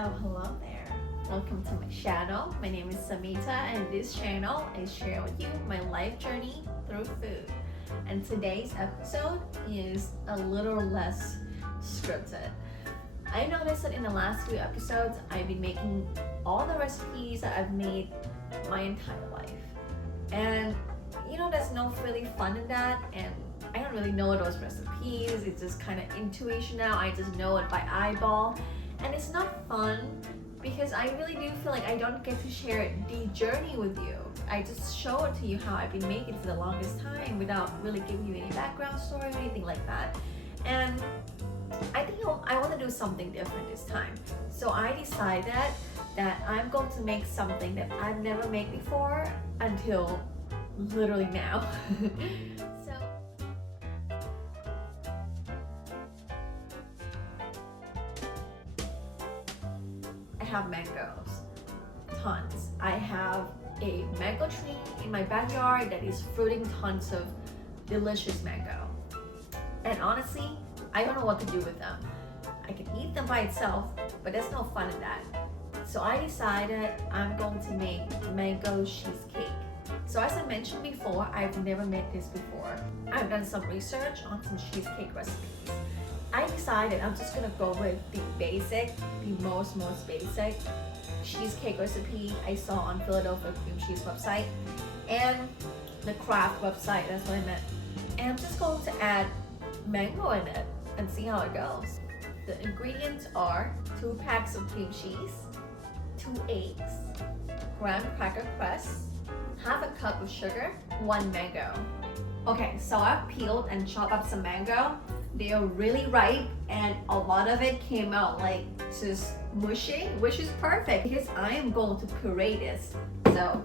Oh, hello there. Welcome to my channel. My name is Samita, and this channel I share with you my life journey through food. And today's episode is a little less scripted. I noticed that in the last few episodes, I've been making all the recipes that I've made my entire life. And there's no really fun in that, and I don't really know those recipes. It's just kind of intuition now. I just know it by eyeball. And it's not fun because I really do feel like I don't get to share the journey with you. I just show it to you how I've been making it for the longest time without really giving you any background story or anything like that. And I think I want to do something different this time. So I decided that I'm going to make something that I've never made before until literally now. So I have mangoes, tons. I have a mango tree in my backyard that is fruiting tons of delicious mango. And honestly, I don't know what to do with them. I can eat them by itself, but there's no fun in that. So I decided I'm going to make mango cheesecake. So as I mentioned before, I've never made this before. I've done some research on some cheesecake recipes. I decided I'm just gonna go with the most basic cheesecake recipe I saw on Philadelphia Cream Cheese website and the Kraft website, that's what I meant. And I'm just going to add mango in it and see how it goes. The ingredients are 2 packs of cream cheese, 2 eggs, graham cracker crust, half a cup of sugar, 1 mango. Okay, so I've peeled and chopped up some mango. They are really ripe and a lot of it came out like just mushy, which is perfect because I am going to puree this. So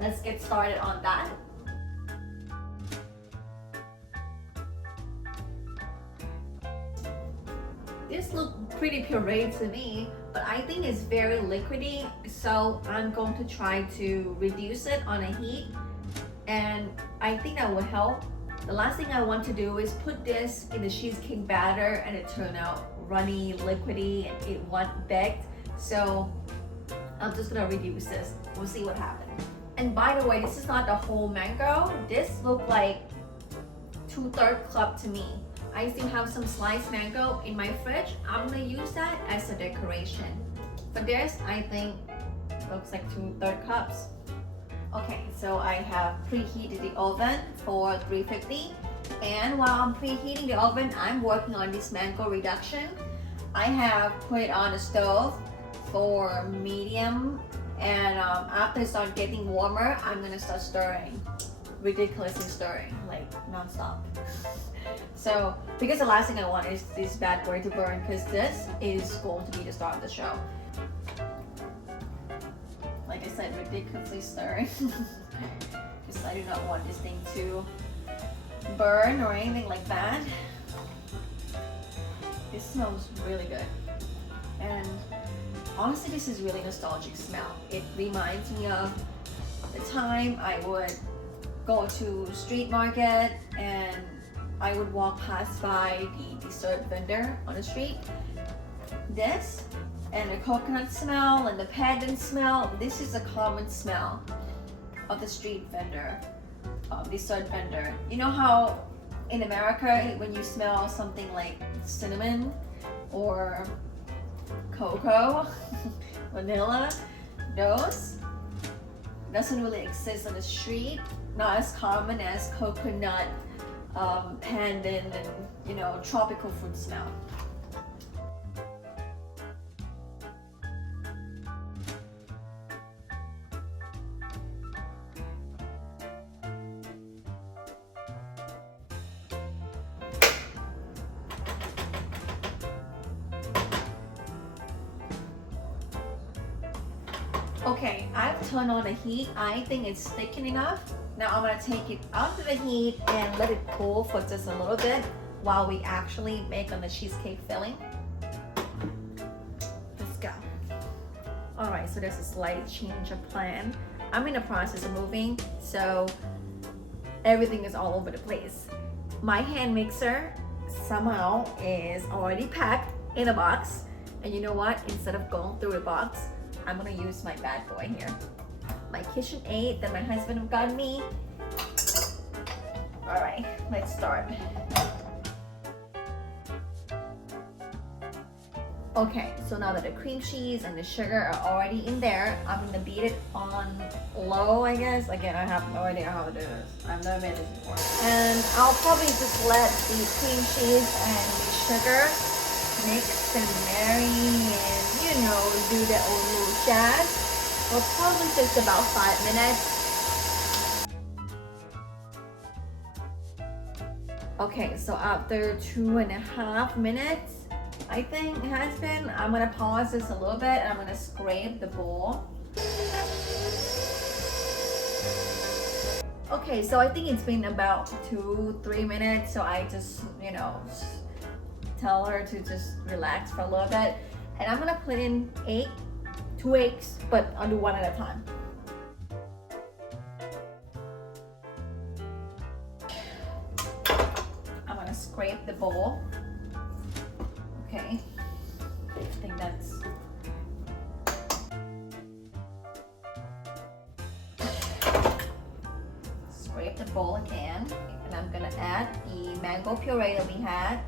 let's get started on that. This looks pretty pureed to me, but I think it's very liquidy, so I'm going to try to reduce it on a heat, and I think that will help. The last thing I want to do is put this in the cheesecake batter and it turn out runny, liquidy, and it won't baked. So I'm just gonna reduce this. We'll see what happens. And by the way, this is not the whole mango. This looks like 2/3 cup to me. I still have some sliced mango in my fridge. I'm gonna use that as a decoration. For this, I think looks like 2/3 cups. Okay, so I have preheated the oven for 350, and while I'm preheating the oven, I'm working on this mango reduction. I have put it on the stove for medium, and after it starts getting warmer, I'm gonna start stirring, ridiculously stirring, like non-stop. So, because the last thing I want is this bad boy to burn, because this is going to be the start of the show. Like I said, ridiculously stirring, because I do not want this thing to burn or anything like that. This smells really good, and honestly, this is really nostalgic smell. It reminds me of the time I would go to street market and I would walk past by the dessert vendor on the street. This and the coconut smell and the pandan smell, this is a common smell of the street vendor, dessert vendor. You know how in America, when you smell something like cinnamon or cocoa, vanilla, those doesn't really exist on the street, not as common as coconut, pandan, and tropical fruit smell. Okay, I've turned on the heat. I think it's thickened enough. Now I'm gonna take it out of the heat and let it cool for just a little bit while we actually make on the cheesecake filling. Let's go. All right, so there's a slight change of plan. I'm in the process of moving, so everything is all over the place. My hand mixer somehow is already packed in a box, And you know what? Instead of going through a box, I'm gonna use my bad boy here. My KitchenAid that my husband got me. All right, let's start. Okay, so now that the cream cheese and the sugar are already in there, I'm gonna beat it on low, I guess. Again, I have no idea how to do this. I've never made this before. And I'll probably just let the cream cheese and the sugar mix and marry and, you know, do their own little jazz. For probably just about 5 minutes. Okay, so after 2.5 minutes, I think it has been, I'm gonna pause this a little bit and I'm gonna scrape the bowl. Okay, so I think it's been about 2-3 minutes, so I just, you know, tell her to just relax for a little bit. And I'm gonna put in 2 eggs, but I'll do one at a time. I'm gonna scrape the bowl. Okay, I think that's scrape the bowl again, and I'm gonna add the mango puree that we had.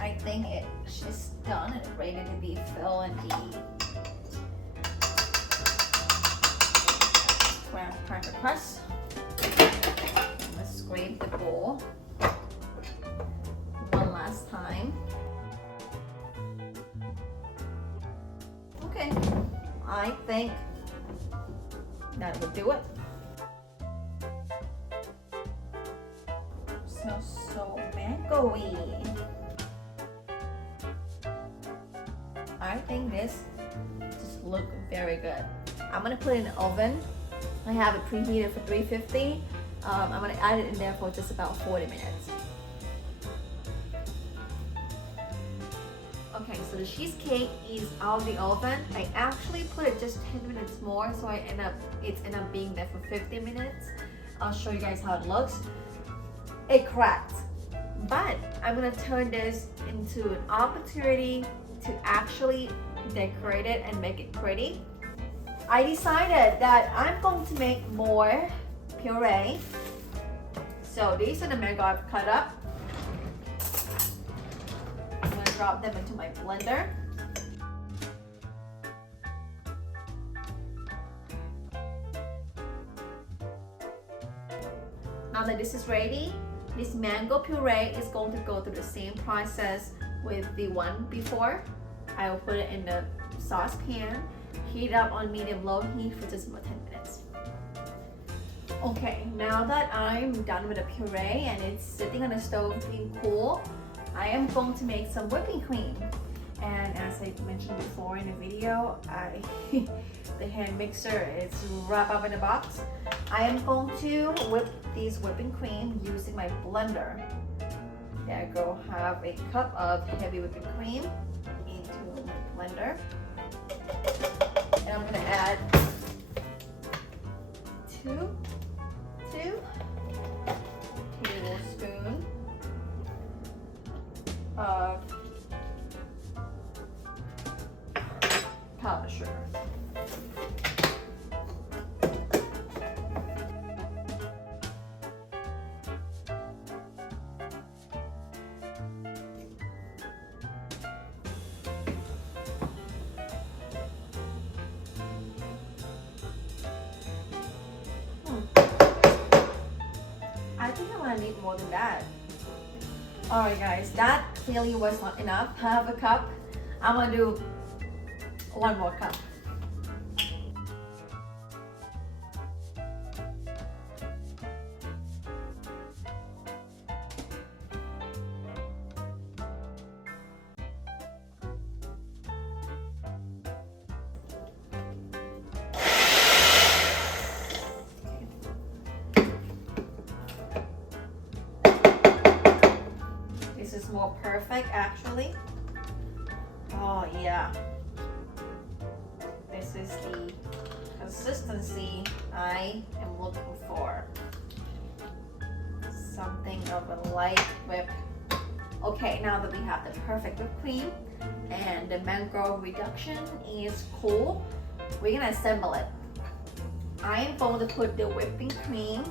I think it's done and ready to be filled in the graham cracker crust. Let's scrape the bowl one last time. Okay, I think that would do it. Smells so mango-y. I think this just looks very good. I'm gonna put it in the oven. I have it preheated for 350. I'm gonna add it in there for just about 40 minutes. Okay, so the cheesecake is out of the oven. I actually put it just 10 minutes more, so it's end up being there for 50 minutes. I'll show you guys how it looks. It cracked, but I'm gonna turn this into an opportunity to actually decorate it and make it pretty. I decided that I'm going to make more puree. So these are the mango I've cut up. I'm gonna drop them into my blender. Now that this is ready, this mango puree is going to go through the same process with the one before. I will put it in the saucepan, heat it up on medium-low heat for just about 10 minutes. Okay, now that I'm done with the puree and it's sitting on the stove being cool, I am going to make some whipping cream. And as I mentioned before in the video, the hand mixer is wrapped up in a box. I am going to whip these whipping cream using my blender. There I go, have a cup of heavy whipping cream into my blender. And I'm gonna add two tablespoons of powdered sugar. I think I'm gonna need more than that. Alright guys, that clearly was not enough. Half a cup. I'm gonna do 1 more cup. This is more perfect actually. Oh yeah. This is the consistency I am looking for. Something of a light whip. Okay, now that we have the perfect whipped cream and the mango reduction is cool, we're gonna assemble it. I am going to put the whipped cream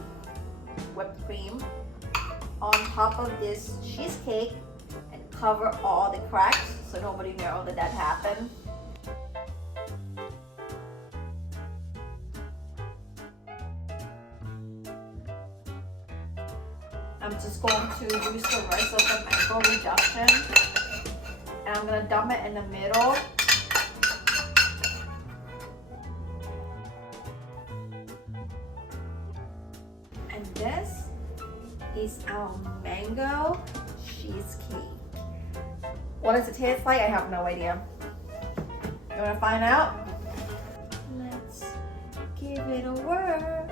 on top of this cheesecake and cover all the cracks so nobody knows that happened. I'm just going to use the rest of the mango reduction and I'm going to dump it in the middle. And this is our mango cheesecake. What does it taste like? I have no idea. You want to find out? Let's give it a whirl.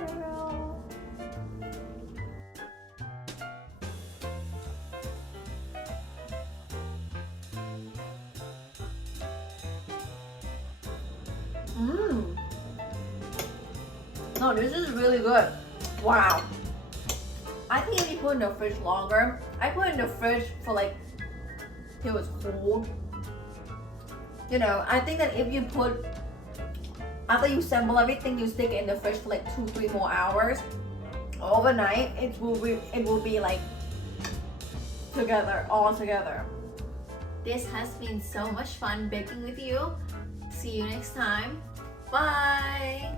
No, this is really good. Wow. I think if you put it in the fridge longer, I put it in the fridge for like till it's cold. You know, I think that if you put, after you assemble everything, you stick it in the fridge for like 2-3 more hours. Overnight, it will be like together, all together. This has been so much fun baking with you. See you next time. Bye.